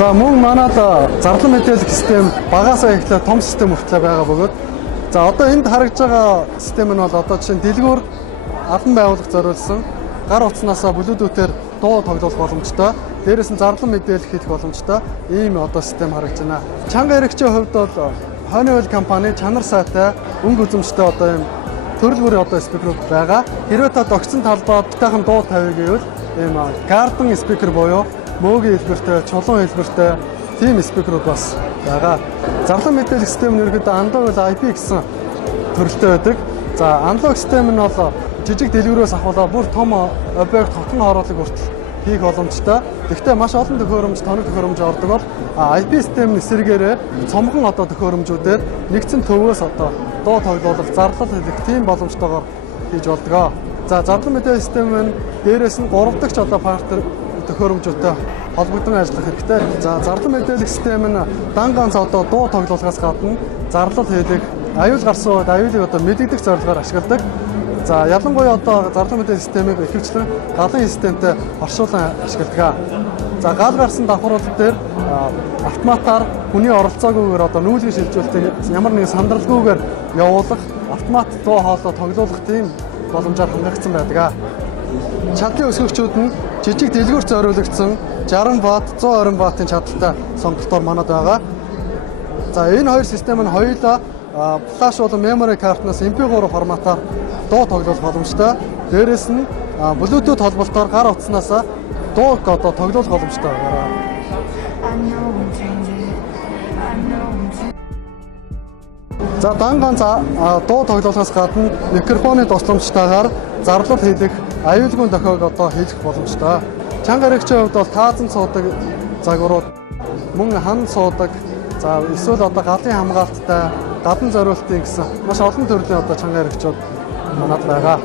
За мөн манад зарлан мэдээлэх систем багасаа ихлэ том систем хүртлээ байгаа бөгөөд за одоо энд харагдж байгаа систем нь бол одоо жишээ нь дэлгүүр албан байгуулалт зориулсан гар утаснаас Bluetooth-ээр дуу тоглох боломжтой. Дээрээс нь зарлан мэдээлэл хийх боломжтой ийм одоо систем харагдж байна. Чанга хэрэгчийн хувьд бол Honeywell компани чанар сайтай өнгө үзэмжтэй одоо ийм төрөл бүрийн одоо спикерүүд байгаа. Хэрвээ та догцсон талбайд тайхан дуу тавья гэвэл ийм Garden спикер буюу мөөгийн хэлбэртэй, чулуун хэлбэртэй тийм спикерүүд бас байгаа. Зарлан мэдээлэх систем нь ерөөдөө аналог IP гэсэн төрөлтэй байдаг. За аналог систем нь бол жижиг дэлгүүрээс ахуулаад бүр том объект хотын хоороолыг хүртэл хийх боломжтой. Гэхдээ маш олон төхөөрөмж, тоног төхөөрөмж ордог бол IP системийн эсрэгээрээ цомхон одоо төхөөрөмжүүдээр нэгдсэн төвөөс одоо дуу тоглуулах, зарлал хийх тийм боломжтойгоор хийж болдог. За зарлан мэдээлэх систем нь дээрээс нь 3 дахь одоо партнер төхөөрөмжүүдтэй холбогдсон ажиллах хэрэгтэй. За зарлан мэдээлэх систем нь дан ганц одоо дуу тоглуулахаас гадна зарлал хийх, аюул гарсан үед аюулыг одоо мэдэгдэх зорилгоор ашигладаг. За ялангуяа одоо зарлан мэдээлэх системийг ихэвчлэн галын системтэй оршуулан ашигладаг. За гал гарсан давхрууд дээр автоматар хүний оролцоогүйгээр одоо нүүлгэн шилжүүлэлтийг ямар нэгэн сандралгүйгээр явуулах, автомат дуу хоолой тоглуулах тийм боломжоор хангагдсан байдаг. Чадлын өсгөгчүүд нь жижиг дэлгүүрт зориулагдсан 60 Вт, 120 Вт-ын чадалтай сонголтоор манад байгаа. За энэ хоёр систем нь хоёулаа флаш болон memory картнаас MP3 форматаар дуу тоглуулах боломжтой. Дээрээс нь Bluetooth холболтоор гар утаснаас дууг одоо тоглуулах боломжтой байгаа. За дан ганц дуу тоглуулахаас гадна микрофоны тусламжтайгаар зарлал хийх, аюулгүй дохиог одоо хийх боломжтой. Чанга хэрэгчийн хувьд бол таазан суудаг загварууд, мөн хан суудаг, за эсвэл одоо галын хамгаалттай, гадна зориултын гэсэн маш олон төрлийн одоо чанга хэрэгчүүд манад байгаа.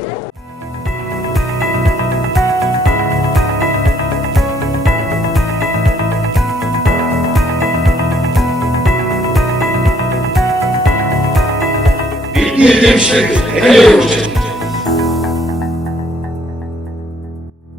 Бидний эзэмшиг,